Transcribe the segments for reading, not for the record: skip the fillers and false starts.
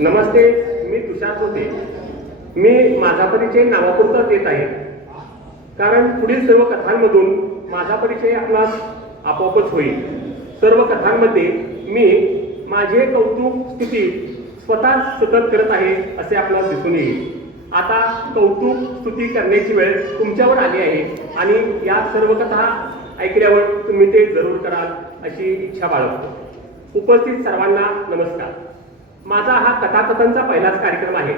नमस्ते, मी तुषार होते. मी माझा परिचय नावापुरता देत आहे, कारण पुढील सर्व कथांमधून माझा परिचय आपणास आपोआपच होईल. सर्व कथांमध्ये मी माझे कौतुक स्तुती स्वतः सतत करत आहे असे आपल्याला दिसून येईल. आता कौतुक स्तुती करण्याची वेळ तुमच्यावर आली आहे आणि या सर्व कथा ऐकल्यावर तुम्ही ते जरूर कराल अशी इच्छा बाळगतो. उपस्थित सर्वांना नमस्कार. माझा हा कथाकथनचा पहिलाच कार्यक्रम आहे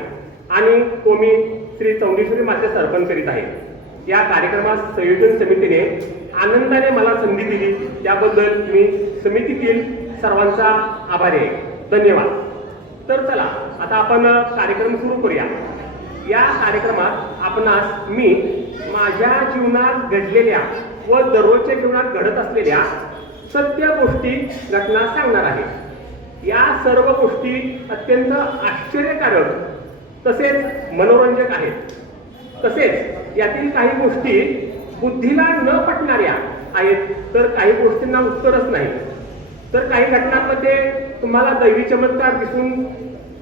आणि तो मी श्री चौंडेश्वरी माते सरपंच करीत आहे. या कार्यक्रमास संयोजन समितीने आनंदाने मला संधी दिली, त्याबद्दल मी समितीतील सर्वांचा आभारी आहे. धन्यवाद. तर चला आता आपण कार्यक्रम सुरू करूया. या कार्यक्रमात आपणास मी माझ्या जीवनात घडलेल्या व दररोजच्या जीवनात घडत असलेल्या सत्य गोष्टी घटना सांगणार आहे. या सर्व गोष्टी अत्यंत आश्चर्यकारक तसेच मनोरंजक आहेत. तसेच यातील काही गोष्टी बुद्धीला न पटणाऱ्या आहेत, तर काही गोष्टींना उत्तरच नाही. तर काही घटनांमध्ये तुम्हाला दैवी चमत्कार दिसून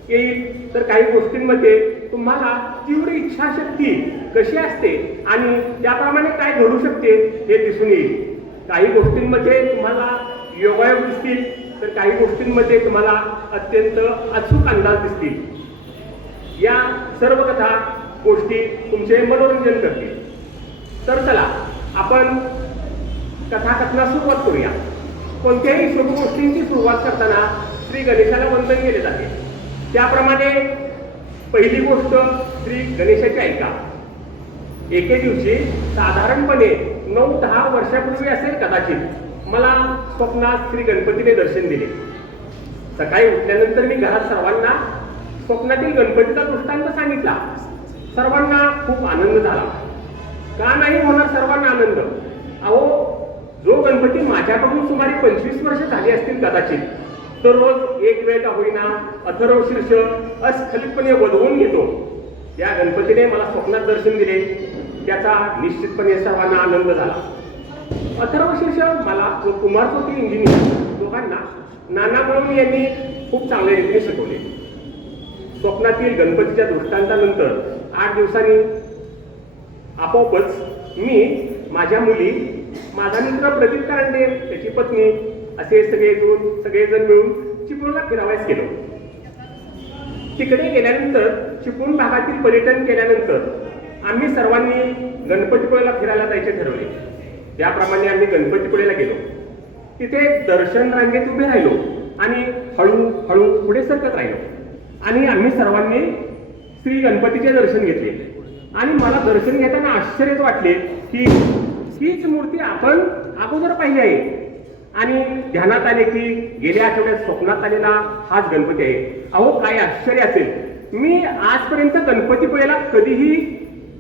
येईल, तर काही गोष्टींमध्ये तुम्हाला तीव्र इच्छाशक्ती कशी असते आणि त्याप्रमाणे काय घडू शकते हे दिसून येईल. काही गोष्टींमध्ये तुम्हाला योगायोग दिसतील, तर काही गोष्टींमध्ये तुम्हाला अत्यंत अचूक अंदाज दिसतील. या सर्व कथा गोष्टी तुमचे मनोरंजन करतील. तर चला आपण कथाकथनास सुरुवात करूया. कोणत्याही शुभ गोष्टींची सुरुवात करताना श्री गणेशाला वंदन केले जाते. त्याप्रमाणे पहिली गोष्ट श्री गणेशाची ऐका. एके दिवशी साधारणपणे 9-10 वर्षापूर्वी असेल कदाचित, मला स्वप्नात श्री गणपतीने दर्शन दिले. सकाळी उठल्यानंतर मी घरात सर्वांना स्वप्नातील गणपतीचा दृष्टांत सांगितला. सर्वांना खूप आनंद झाला. का नाही होणार सर्वांना आनंद? अहो, जो गणपती माझ्याकडून सुमारे 25 वर्ष झाली असतील कदाचित, तर रोज एक वेळ का होईना अथर्व शीर्ष अस्खलितपणे वधवून घेतो. त्या गणपतीने मला स्वप्नात दर्शन दिले, त्याचा निश्चितपणे सर्वांना आनंद झाला. अथर्व शीर्ष मला व कुमारस्वामी इंजिनियर दोघांना नाना म्हणून यांनी खूप चांगले रीतीने शिकवले. स्वप्नातील गणपतीच्या दृष्टांतानंतर 8 दिवसांनी आपोआपच मी, माझ्या मुली, माझा मित्र प्रदीप कारंडे, त्याची पत्नी असे सगळेजण मिळून चिपळूणला फिरावयास गेलो. तिकडे गेल्यानंतर चिपळूण भागातील पर्यटन केल्यानंतर आम्ही सर्वांनी गणपतीपुळेला फिरायला जायचे ठरवले. त्याप्रमाणे आम्ही गणपतीपुळेला गेलो. तिथे दर्शन रांगेत उभे राहिलो आणि हळूहळू पुढे सरकत राहिलो आणि आम्ही सर्वांनी श्री गणपतीचे दर्शन घेतले. आणि मला दर्शन घेताना आश्चर्यच वाटले की हीच मूर्ती आपण अगोदर पाहिली आहे. आणि ध्यानात आले की गेल्या आठवड्यात स्वप्नात आलेला हाच गणपती आहे. अहो, काय आश्चर्य असेल. मी आजपर्यंत गणपतीपुळेला कधीही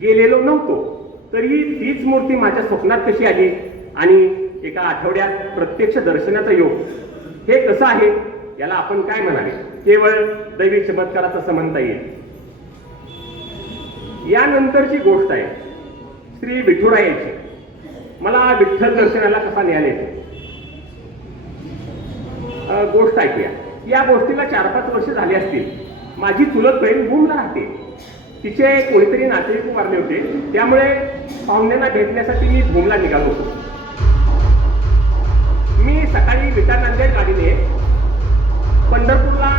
गेलेलो नव्हतो, तरी तीच मूर्ती माझ्या स्वप्नात कशी आली आणि एका आठवड्यात प्रत्यक्ष दर्शनाचा योग. हे कसं आहे, याला आपण काय म्हणावे? केवळ दैवी चमत्काराचं असं म्हणता येईल. यानंतरची गोष्ट आहे श्री विठुरायाची. मला विठ्ठल दर्शनाला कसा न्यायालय गोष्ट ऐकूया. या गोष्टीला 4-5 वर्ष झाली असतील. माझी चुलत बहीण भूमला राहते. तिचे कोणीतरी नातेवाईक वारले होते, त्यामुळे पाहुण्यांना भेटण्यासाठी मी भूमला निघालो होतो. मी सकाळी विटा नांदेड गाडीने पंढरपूरला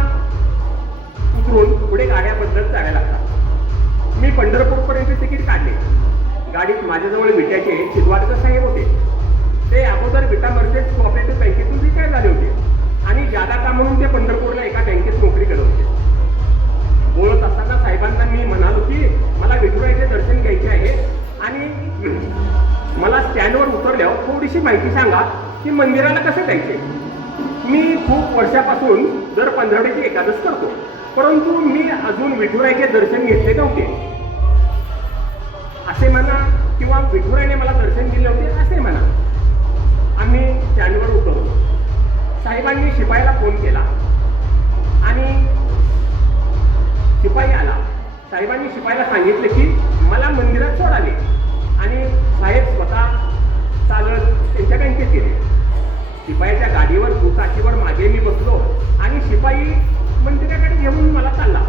उतरून पुढे गाड्या बदलत जायला लागतात. मी पंढरपूरपर्यंत तिकीट काढले. गाडीत माझ्याजवळ विट्याचे शिदवाडकर साहेब होते. ते अगोदर विटा मर्चंट कोऑपरेटिव्ह बँकेतून रिटायर झाले होते आणि जादा काम म्हणून ते पंढरपूरला एका बँकेत नोकरी करत होते. बोलत असताना साहेबांना मी म्हणालो की मला विठुरायाचे दर्शन घ्यायचे आहे आणि मला स्टँडवर उतरल्यावर थोडीशी माहिती सांगा की मंदिराला कसे जायचे. मी खूप वर्षापासून दर 15ची एकादश करतो, परंतु मी अजून विठुरायाचे दर्शन घेतले नव्हते असे म्हणा, किंवा विठुरायाने मला दर्शन दिले होते असे म्हणा. आम्ही स्टँडवर उतरलो. साहेबांनी शिपायाला फोन केला आणि शिपाई आला. साहेबांनी शिपायाला सांगितले की मला मंदिरात सोडाले आणि साहेब स्वतः चालत त्यांच्या बँकेत गेले. शिपायाच्या गाडीवर दुचाकीवर मागे मी बसलो आणि शिपाई मंदिराकडे घेऊन मला चालला.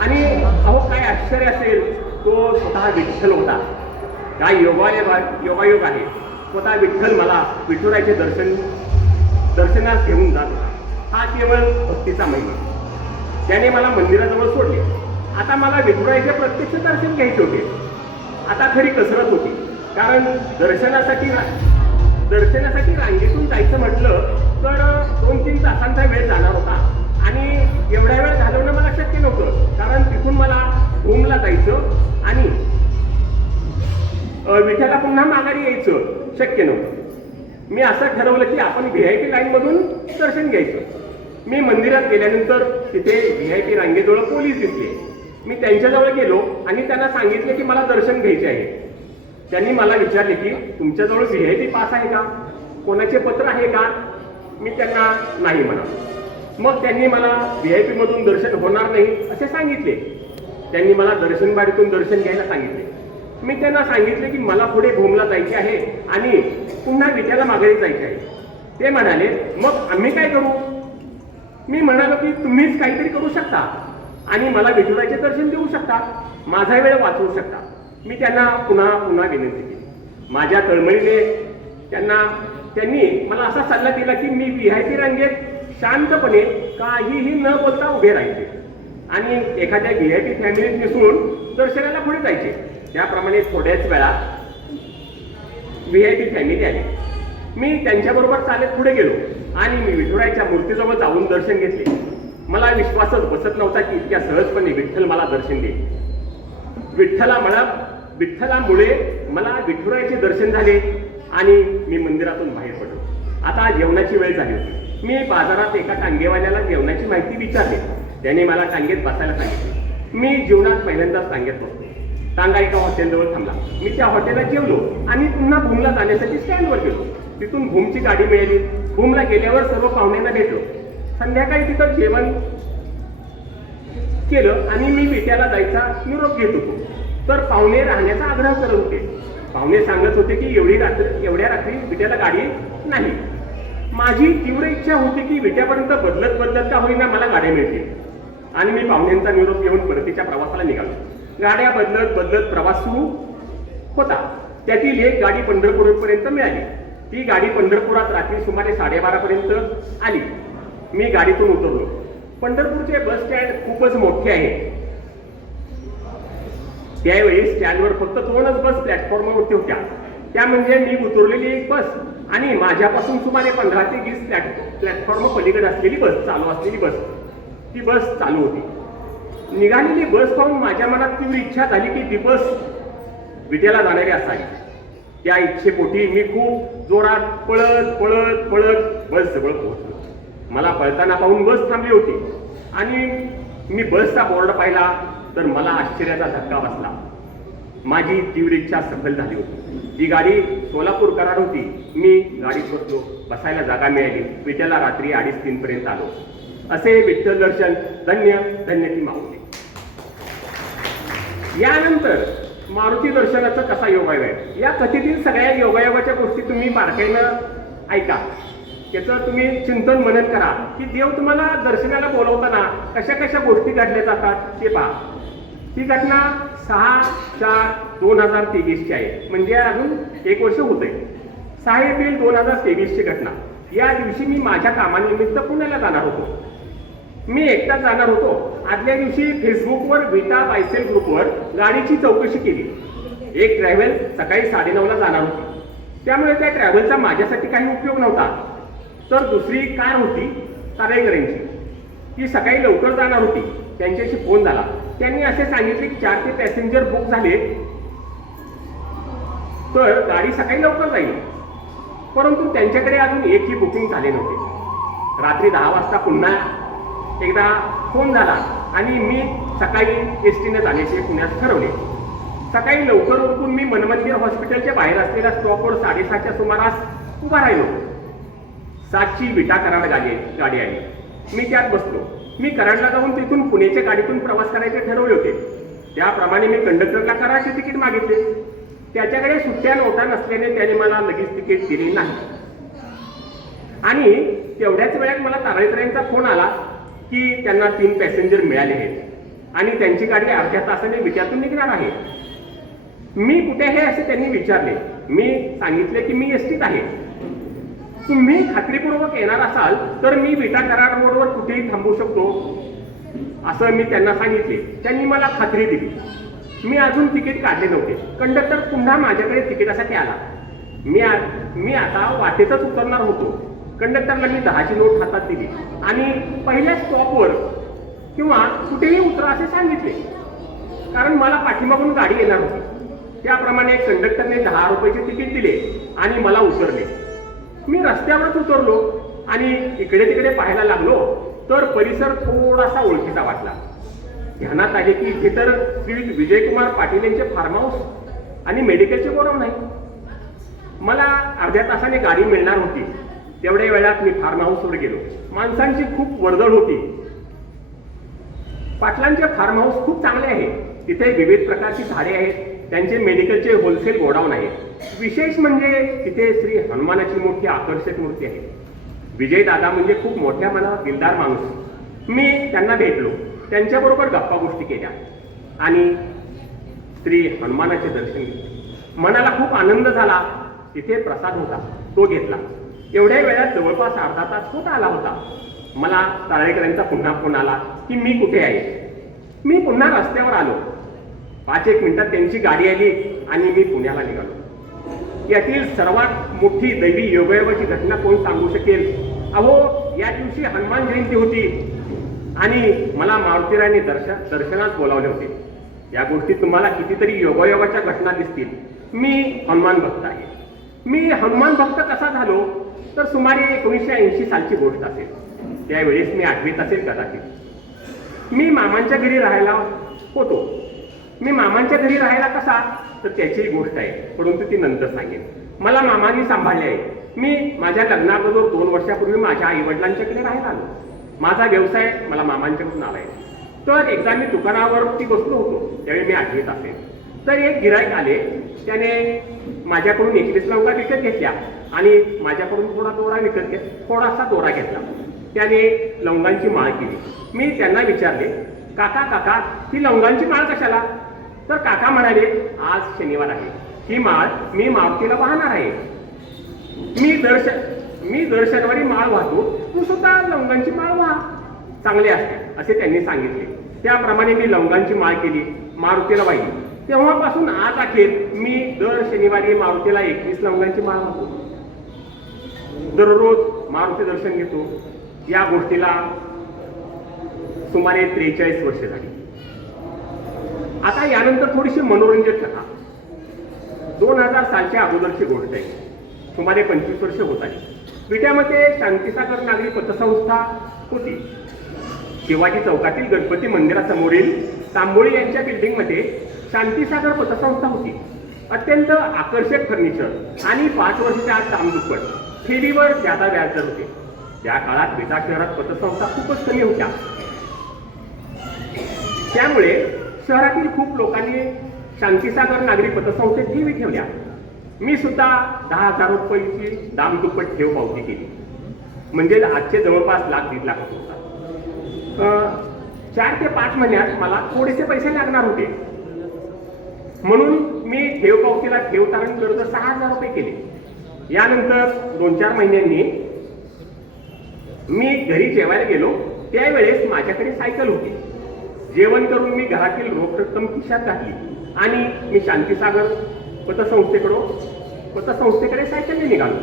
आणि अहो काय आश्चर्य असेल, तो स्वतः विठ्ठल होता. काय योगायोग आहे. स्वतः विठ्ठल मला विठुरायचे दर्शनास घेऊन जात होता. हा केवळ भक्तीचा महिमा. त्याने मला मंदिराजवळ सोडले. आता मला विठुरायचे प्रत्यक्ष दर्शन घ्यायचे होते. आता खरी कसरत होती, कारण दर्शनासाठी रांगेतून जायचं म्हटलं तर 2-3 तासांचा वेळ जाणार होता आणि एवढा वेळ घालवणं मला शक्य नव्हतं, कारण तिथून मला भूमला जायचं आणि विठ्ठला पुन्हा माघारी यायचं शक्य नव्हतं. मी असं ठरवलं की आपण VIP लाईनमधून दर्शन घ्यायचं. मी मंदिरात गेल्यानंतर तिथे VIP रांगेजवळ पोलीस दिसले. मी त्यांच्याजवळ गेलो आणि त्यांना सांगितले की मला दर्शन घ्यायचे आहे. त्यांनी मला विचारले की तुमच्याजवळ VIP पास आहे का, कोणाचे पत्र आहे का. मी त्यांना नाही म्हणालो. मग त्यांनी मला VIP मधून दर्शन होणार नाही असे सांगितले. त्यांनी मला दर्शनबारीतून दर्शन घ्यायला सांगितले. मी त्यांना सांगितले की मला पुढे भूमला जायचे आहे आणि पुन्हा विट्याला माघारी जायचे आहे. ते म्हणाले मग आम्ही काय करू. मी म्हणालो की तुम्हीच काहीतरी करू शकता आणि मला विठुरायचे दर्शन देऊ शकता, माझा वेळ वाचवू शकता. मी त्यांना पुन्हा विनंती केली. माझ्या तळमळीने त्यांनी मला असा सल्ला दिला की मी VIP रांगेत शांतपणे काहीही न बोलता उभे राहायचे आणि एखाद्या VIP फॅमिलीत मिसळून दर्शनाला पुढे जायचे. त्याप्रमाणे थोड्याच वेळात VIP फॅमिली आली. मी त्यांच्याबरोबर चालत पुढे गेलो आणि मी विठुरायच्या मूर्तीजवळ जाऊन दर्शन घेतले. मला विश्वासच बसत नव्हता की इतक्या सहजपणे विठ्ठल मला दर्शन देईल. विठ्ठलामुळे मला विठुरायचे दर्शन झाले आणि मी मंदिरातून बाहेर पडलो. आता जेवणाची वेळ झाली होती. मी बाजारात एका टांगेवाल्याला जेवणाची माहिती विचारली. त्याने मला टांगेत बसायला सांगितले. मी जीवनात पहिल्यांदाच टांगेत बसलो. टांगा एका हॉटेलजवळ थांबला. मी त्या हॉटेलात जेवलो आणि पुन्हा भूमला जाण्यासाठी स्टँडवर गेलो. तिथून भूमची गाडी मिळाली. भूमला गेल्यावर सर्व पाहुण्यांना भेटलो. संध्याकाळी तिथं जेवण केलं आणि मी विट्याला जायचा निरोप घेत होतो तर पाहुणे राहण्याचा आग्रह करत होते. पाहुणे सांगत होते की एवढ्या रात्री विट्याला गाडी नाही. माझी तीव्र इच्छा होती की विट्यापर्यंत बदलत का होईना मला गाड्या मिळतील आणि मी पाहुण्यांचा निरोप घेऊन परतीच्या प्रवासाला निघालो. गाड्या बदलत प्रवास सुरू होता. त्यातील एक गाडी पंढरपूरपर्यंत मिळाली. ती गाडी पंढरपुरात रात्री सुमारे 12:30 पर्यंत आली. मी गाडीतून उतरलो. पंढरपूरचे बस स्टँड खूपच मोठे आहे. त्यावेळी स्टँडवर फक्त 2च बस प्लॅटफॉर्मवरती होत्या. त्या म्हणजे मी उतरलेली एक बस आणि माझ्यापासून सुमारे 15 ते 20 प्लॅटफॉर्म पलीकडे असलेली बस, चालू असलेली बस. ती बस चालू होती. निघालेली बस पाहून माझ्या मनात तीव्र इच्छा झाली की ती बस विट्याला जाणारी असावी. त्या इच्छेपोटी मी खूप जोरात पळत बस जवळ पोहोचलो. मला पळताना पाहून बस थांबली होती आणि मी बसचा बोर्ड पाहिला तर मला आश्चर्याचा धक्का बसला. माझी तीव्र इच्छा सफल झाली होती. ती गाडी सोलापूर कराड होती. मी गाडीत बसलो. बसायला जागा मिळाली. विट्याला रात्री 2:30-3 पर्यंत आलो. असे विठ्ठल दर्शन धन्य ती माऊली. यानंतर मारुती दर्शनाचा कसा योगायोग आहे, या कथेतील सगळ्या योगायोगाच्या गोष्टी तुम्ही बारकाईनं ऐका. त्याचं तुम्ही चिंतन मनन करा की देव तुम्हाला दर्शनाला बोलवताना कशा कशा गोष्टी घडल्या जातात ते पहा. ही घटना 6/4/2023 ची आहे, म्हणजे अजून 1 वर्ष होतंय. 6 एप्रिल 2023 ची घटना. या दिवशी मी माझ्या कामानिमित्त पुण्याला जाणार होतो. मी एकटाच जाणार होतो. आदल्या दिवशी फेसबुकवर विटा बायसेल ग्रुपवर गाडीची चौकशी केली. एक ट्रॅव्हल सकाळी 9:30ला जाणार होती. त्यामुळे त्या ट्रॅव्हलचा माझ्यासाठी काही उपयोग नव्हता. तर दुसरी कार होती तारेकरांची. ती सकाळी लवकर जाणार होती. त्यांच्याशी फोन झाला. त्यांनी असे सांगितले की 4 पॅसेंजर बुक झाले तर गाडी सकाळी लवकर जाईल, परंतु त्यांच्याकडे अजून एकही बुकिंग झाले नव्हते. रात्री 10 वाजता पुन्हा एकदा फोन झाला आणि मी सकाळी एसटीने जाण्याचे पुण्यात ठरवले. सकाळी लवकर उठून मी मनमंदिर हॉस्पिटलच्या बाहेर असलेल्या स्टॉपवर 6:30च्या सुमारास उभा राहिलो. 7ची विटा कराड गाडी आली. मी त्यात बसलो. मी कराडला जाऊन तिथून पुण्याच्या गाडीतून प्रवास करायचे ठरवले होते. त्याप्रमाणे मी कंडक्टरला कराडचे तिकीट मागितले. त्याच्याकडे सुट्ट्या नोटा नसल्याने त्याने मला लगेच तिकीट दिले नाही आणि तेवढ्याच वेळात मला तारेकरांचा फोन आला की त्यांना 3 पॅसेंजर मिळाले आहेत. आणि त्यांची गाडी अर्ध्या तासाने विट्यातून निघणार आहे. मी कुठे आहे असे त्यांनी विचारले. मी सांगितले की मी एसटीत आहे. तुम्ही खात्रीपूर्वक येणार असाल तर मी विटा कराड रोडवर कुठेही थांबू शकतो असं मी त्यांना सांगितले. त्यांनी मला खात्री दिली. मी अजून तिकीट काढले नव्हते. कंडक्टर पुन्हा माझ्याकडे तिकिटासाठी आला. मी आता वाटेतच उतरणार होतो. कंडक्टरला मी 10ची नोट हातात दिली आणि पहिल्या स्टॉपवर किंवा कुठेही उतरा असे सांगितले, कारण मला पाठीमागून गाडी येणार होती. त्याप्रमाणे कंडक्टरने 10 रुपयाचे तिकीट दिले आणि मला उतरले. मी रस्त्यावरच उतरलो आणि इकडे तिकडे पाहायला लागलो तर परिसर थोडासा ओळखीचा वाटला. ध्यानात आले की इथे तर श्री विजयकुमार पाटील यांचे फार्म हाऊस आणि मेडिकलचे गोडाऊन नाही. मला अर्ध्या तासाने गाडी मिळणार होती. तेवढ्या वेळात मी फार्म हाऊसवर गेलो. माणसांची खूप वर्दळ होती. पाटलांचे फार्म हाऊस खूप चांगले आहे. तिथे विविध प्रकारची झाडे आहेत. त्यांचे मेडिकलचे होलसेल गोडाऊन आहे. विशेष म्हणजे तिथे श्री हनुमानाची मोठी आकर्षक मूर्ती आहे. विजय दादा म्हणजे खूप मोठ्या मनात दिलदार माणूस. मी त्यांना भेटलो. त्यांच्याबरोबर गप्पा गोष्टी केल्या आणि श्री हनुमानाचे दर्शन घेतले. मनाला खूप आनंद झाला. तिथे प्रसाद होता, तो घेतला. एवढ्या वेळात जवळपास अर्धा तास होत आला होता. मला ताळेकरांचा पुन्हा फोन आला की मी कुठे आहे. मी पुन्हा रस्त्यावर आलो. 5-1 मिनिटात त्यांची गाडी आली आणि मी पुण्याला निघालो. यातील सर्वात मोठी दैवी योगायोगाची घटना कोण सांगू शकेल. अहो, या दिवशी हनुमान जयंती होती आणि मला मारुतीरायांनी दर्शनात बोलावले होते. या गोष्टी तुम्हाला कितीतरी योगायोगाच्या घटना दिसतील. मी हनुमान भक्त आहे. मी हनुमान भक्त कसा झालो तर सुमारे 1980 सालची गोष्ट असेल. त्यावेळेस मी 8वीत असेल कदाचित. मी मामांच्या घरी राहायला होतो. मी मामांच्या घरी राहायला कसा तर त्याची गोष्ट आहे, परंतु ती नंतर सांगेन. मला मामांनी सांभाळले आहे. मी माझ्या लग्नाबरोबर 2 वर्षापूर्वी माझ्या आई वडिलांच्याकडे राहायला आलो. माझा व्यवसाय मला मामांच्याकडून आलाय. तर एकदा मी दुकानावरती बसलो होतो. त्यावेळी मी 8वीत असेल. तर एक गिराईक आले. त्याने माझ्याकडून 21 लवंगा विकत घेतल्या आणि माझ्याकडून थोडासा दोरा घेतला. त्याने लवंगांची माळ केली. मी त्यांना विचारले, काका ही लवंगांची माळ कशाला. तर काका म्हणाले, आज शनिवार आहे, ही माळ मी मारुतीला वाहणार आहे. मी दर शनिवारी माळ वाहतो, तू सुद्धा लवंगांची माळ वाह, चांगले असते असे त्यांनी सांगितले. त्याप्रमाणे मी लवंगांची माळ केली, मारुतीला वाहिली. तेव्हापासून आज अखेर मी दर शनिवारी मारुतीला 21 लवंगांची माळ वाहतो. दररोज मारुती दर्शन घेतो. या गोष्टीला सुमारे 43 वर्ष झाली. आता यानंतर थोडीशी मनोरंजक कथा. 2000 सालच्या अगोदरची गोष्ट आहे. सुमारे 25 वर्ष होत आली. विट्यामध्ये शांतीसागर नागरी पतसंस्था होती. शिवाजी चौकातील गणपती मंदिरासमोरील तांबोळी यांच्या बिल्डिंगमध्ये शांतीसागर पतसंस्था होती. अत्यंत आकर्षक फर्निचर आणि 5 वर्षाच्या आत दामदुप्पट ठेवीवर ज्यादा व्याजदर होते. त्या काळात विटा शहरात पतसंस्था खूपच कमी होत्या. त्यामुळे शहरातील खूप लोकांनी शांतीसागर नागरी पतसंस्थेत ठेवी ठेवल्या. मी सुद्धा 10,000 रुपयाची दामदुप्पट ठेव पावती केली. म्हणजे आजचे जवळपास 1,00,000-1.5 लाख होतात. 4 ते 5 महिन्यात मला थोडेसे पैसे लागणार होते. म्हणून मी ठेव पावतीला ठेव तारण कर्ज 6,000 रुपये केले. यानंतर 2-4 महिन्यांनी मी घरी जेवायला गेलो. त्यावेळेस माझ्याकडे सायकल होती. जेवण करून मी घरातील रोख रक्कम खिशात घातली आणि मी शांतीसागर पतसंस्थेकडे सायकलने निघालो.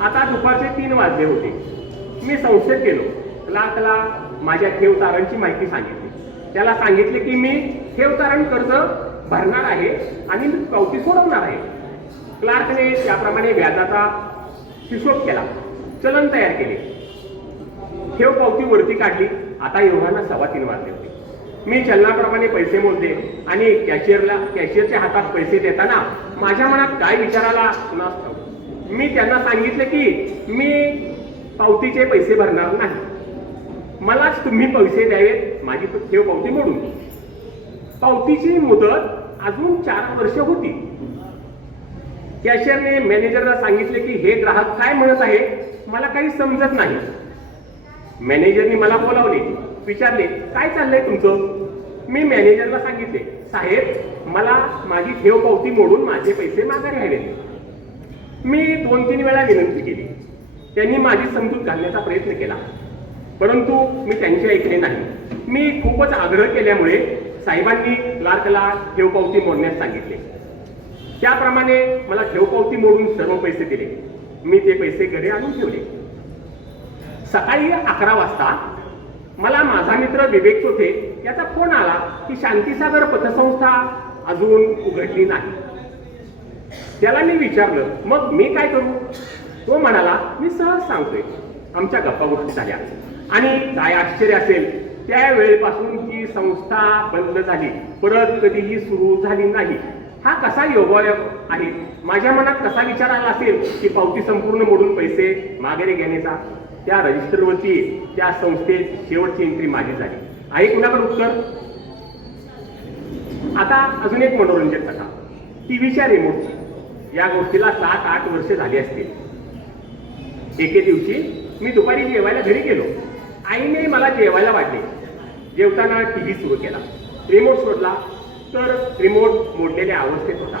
आता दुपारचे 3 वाजले होते. मी संस्थेत गेलो. क्लार्कला माझ्या ठेव तारणची माहिती सांगितली. त्याला सांगितले की मी ठेव तारण कर्ज भरणार आहे आणि मी पावती सोडवणार आहे. क्लार्कने त्याप्रमाणे व्याजाचा हिशोब केला. चलन तयार केले. ठेव पावती वरती काढली. आता एवढ्यांना 3:15 वाजले होते. मी चलनाप्रमाणे पैसे मोजले आणि कॅशियरच्या हातात पैसे देताना माझ्या मनात काय विचाराला कुणास ठाऊक. मी त्यांना सांगितले की मी पावतीचे पैसे भरणार नाही. मलाच तुम्ही पैसे द्यावेत माझी ठेव पावती मोडून. पावतीची मुदत अजून 4 वर्ष होती. कॅशियरने मॅनेजरला सांगितले की हे ग्राहक काय म्हणत आहे मला काही समजत नाही. मॅनेजरने मला बोलावले. विचारले, काय चाललंय तुमचं. मी मॅनेजरला सांगितले, साहेब मला माझी ठेव पावती मोडून माझे पैसे माघारी हवे. मी 2-3 वेळा विनंती केली. त्यांनी माझी समजूत घालण्याचा प्रयत्न केला, परंतु मी त्यांचे ऐकले नाही. मी खूपच आग्रह केल्यामुळे साहेबांनी क्लार्कला ठेव पावती मोडण्यास सांगितले. त्याप्रमाणे मला ठेव पावती मोडून सर्व पैसे दिले. मी ते पैसे घरी आणून ठेवले. सकाळी 11 वाजता मला माझा मित्र विवेक चोथे याचा फोन आला की शांतीसागर पतसंस्था अजून उघडली नाही. त्याला मी विचारलं, मग मी काय करू? तो म्हणाला, मी सहज सांगतोय. आमच्या गप्पा गोष्टी झाल्या आणि काय आश्चर्य असेल, त्या वेळेपासून ही संस्था बंद झाली, परत कधीही सुरू झाली नाही. हा कसा योगायोग आहे? माझ्या मनात कसा विचार आला असेल की पावती संपूर्ण मोडून पैसे माघारी घेण्याचा? त्या रजिस्टरवरती त्या संस्थेत शेवटची एंट्री माझी झाली. आहे कुणाकडे उत्तर? आता अजून एक मनोरंजक कथा. टीव्हीच्या रिमोटची. या गोष्टीला 7-8 वर्षे झाली असतील. एके दिवशी मी दुपारी जेवायला घरी गेलो. आईने मला जेवायला वाटले. जेवताना टीव्ही सुरू केला. रिमोट शोधला तर रिमोट मोडलेल्या अवस्थेत होता.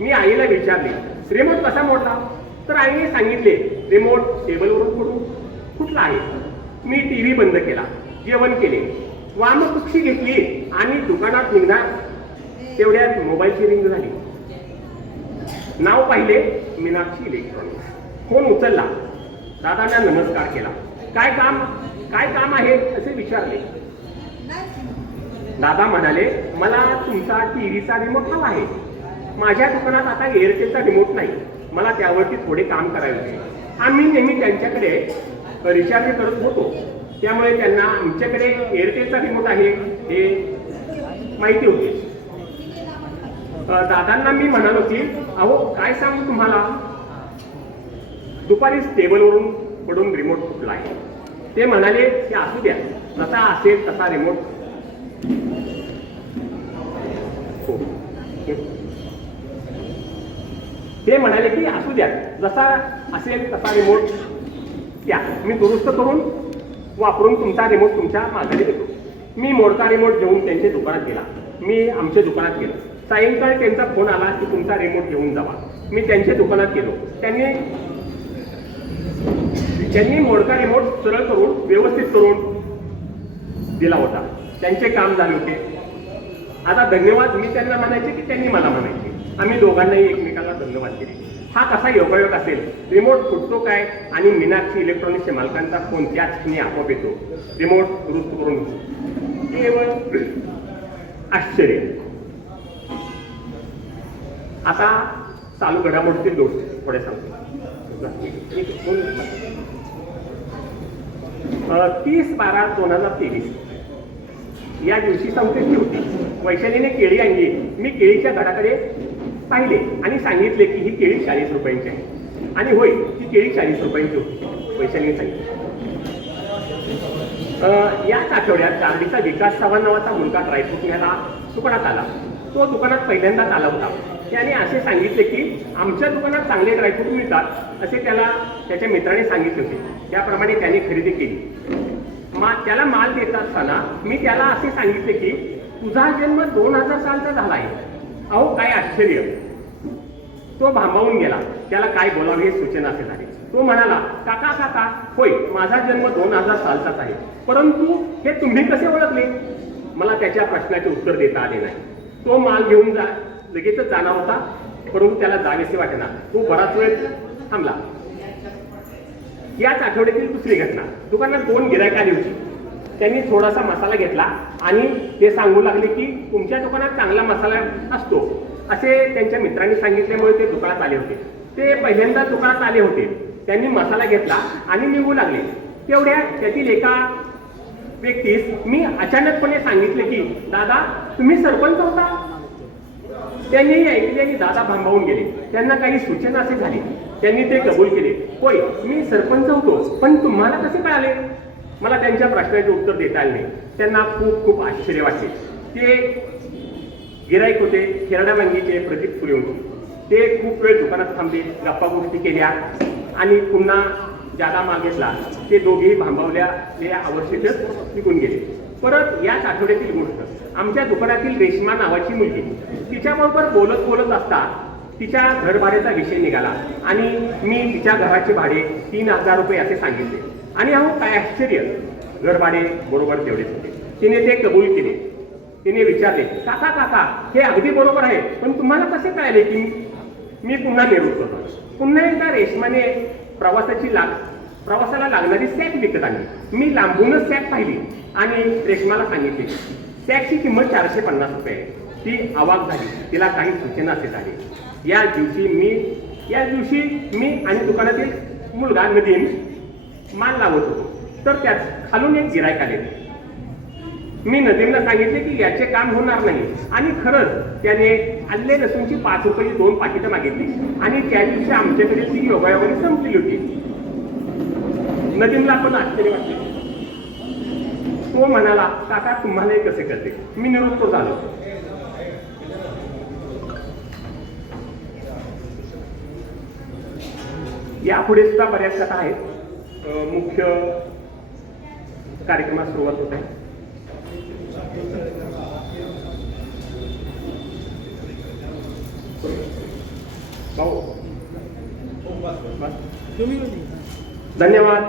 मी आईला विचारले, रिमोट कसा मोडला? तर आईने सांगितले, रिमोट टेबलवरून पडून फुटला आहे. मी टीव्ही बंद केला, जेवण केले, वामकुक्षी घेतली आणि दुकानात निघणार तेवढ्यात मोबाईलची रिंग झाली. नाव पाहिले, मीनाक्षी इलेक्ट्रॉनिक्स. फोन उचलला. दादांना नमस्कार केला. काय काम आहे असे विचारले. दादा म्हणाले, मला तुमचा टीव्हीचा रिमोट हवा आहे. माझ्या दुकानात आता एअरटेलचा रिमोट नाही, मला त्यावरती थोडे काम करावे होते. आम्ही नेहमी त्यांच्याकडे रिचार्ज करत होतो, त्यामुळे त्यांना आमच्याकडे एअरटेलचा रिमोट आहे हे माहिती होते. दादांना मी म्हणालो की, अहो काय सांगू तुम्हाला, दुपारीच टेबलवरून पडून रिमोट फुटला आहे. ते म्हणाले की असू द्या, जसा असेल तसा रिमोट. ते म्हणाले की असू द्या, जसा असेल तसा रिमोट द्या, मी दुरुस्त करून वापरून तुमचा रिमोट तुमच्या माघारी देतो. मी मोडका रिमोट घेऊन त्यांच्या दुकानात गेला. मी आमच्या दुकानात गेलो. सायंकाळी त्यांचा फोन आला की तुमचा रिमोट घेऊन जावा. मी त्यांच्या दुकानात गेलो. त्यांनी मोडका रिमोट सरळ करून व्यवस्थित करून दिला होता. त्यांचे काम झाले होते. आता धन्यवाद मी त्यांना म्हणायचे की त्यांनी मला म्हणायचे. आम्ही दोघांनाही एकमेकांना धन्यवाद दिले. हा कसा योगायोग असेल? रिमोट फुटतो काय आणि मीनाक्षी इलेक्ट्रॉनिक्सच्या मालकांचा फोन त्याच क्षणी आपोआप येतो. रिमोट दुरुस्त करून केवळ आश्चर्य. आता चालू घडामोडीतील गोष्ट थोडे सांगतो. 30/12/2023 या दिवशी संकष्टी होती. वैशालीने केळी आणली. मी केळीच्या झाडाकडे पाहिले आणि सांगितले की ही केळी 40 रुपयांची आहे. आणि होय, ती केळी 40 रुपयांची होती. वैशालीने सांगितले. याच आठवड्यात चांदीचा विकास चव्हाण नावाचा मुलगा ड्रायफ्रूट न्यायला दुकानात आला. तो दुकानात पहिल्यांदाच आला होता. त्याने असे सांगितले की आमच्या दुकानात चांगले ड्रायफ्रूट मिळतात असे त्याला त्याच्या मित्राने सांगितले होते. त्याप्रमाणे त्याने खरेदी केली. त्याला माल देत असताना मी त्याला असे सांगितले की तुझा जन्म 2000 सालचा झाला आहे. अहो काय आश्चर्य. तो भांबावून गेला. त्याला काय बोलावे हे सूचना असे झाले. तो म्हणाला, काका होय, माझा जन्म 2000 सालचाच आहे, परंतु हे तुम्ही कसे ओळखले? मला त्याच्या प्रश्नाचे उत्तर देता आले नाही. तो माल घेऊन लगेचच जाणार होता, परंतु त्याला जावेसे वाटेना. तो बराच वेळ थांबला. याच आठवड्यातील दुसरी घटना. दुकानात 2 गिरायक आली होती. त्यांनी थोडासा मसाला घेतला आणि ते सांगू लागले की तुमच्या दुकानात चांगला मसाला असतो असे त्यांच्या मित्रांनी सांगितल्यामुळे ते दुकानात आले होते. ते पहिल्यांदा दुकानात आले होते. त्यांनी मसाला घेतला आणि निघू लागले. तेवढ्या त्यातील एका व्यक्तीस मी अचानकपणे सांगितले की दादा तुम्ही सरपंच होता? त्यांनी ऐकले आणि दादा भांबावून गेले. त्यांना काही सूचना असे झाली. त्यांनी ते कबूल केले. होय, मी सरपंच होतो, पण तुम्हाला कसे कळाले? मला त्यांच्या प्रश्नाचे उत्तर देता आले नाही. त्यांना खूप आश्चर्य वाटले. ते गिराईक होते खेरडा वांगीचे प्रदीप सूर्यवंशी. ते खूप वेळ दुकानात थांबले, गप्पा गोष्टी केल्या आणि पुन्हा ज्यादा माल घेतला. ते दोघेही भांबावल्या अवस्थेतच निघून गेले. परत याच आठवड्यातील गोष्ट. आमच्या दुकानातील रेश्मा नावाची मुलगी. तिच्याबरोबर बोलत बोलत असता तिच्या घरभाड्याचा विषय निघाला आणि मी तिच्या घराचे भाडे 3,000 रुपये असे सांगितले. आणि अहो काय आश्चर्य, घरभाडे बरोबर तेवढेच होते. तिने ते कबूल केले. तिने विचारले, काका काका हे अगदी बरोबर आहे, पण तुम्हाला कसे कळले की मी पुन्हा निरोप करतो. पुन्हा एकदा रेशमाने प्रवासाला लागणारी सॅक विकत आणली. मी लांबूनच सॅक पाहिली आणि रेशमाला सांगितले, सॅकची किंमत 450 रुपये आहे. ती अवाक झाली. तिला काही सूचना असे झाले. या दिवशी मी आणि दुकानातील मुलगा नदीम माल लावत होतो, तर त्यात खालून एक गिरायक आले. मी नदीमला सांगितले की याचे काम होणार नाही आणि खरंच त्याने आले लसूणची 5 रुपयाची 2 पाकिटं मागितली आणि त्या दिवशी आमच्याकडे ती योगायोगाने संपलेली होती. नदीमला पण आश्चर्य वाटले. तो म्हणाला, काका तुम्हाला हे कसे कळते? मी निरुत्तर झालो. यापुढे सुद्धा बऱ्याच कथा आहेत. मुख्य कार्यक्रमास सुरुवात होत आहे. धन्यवाद.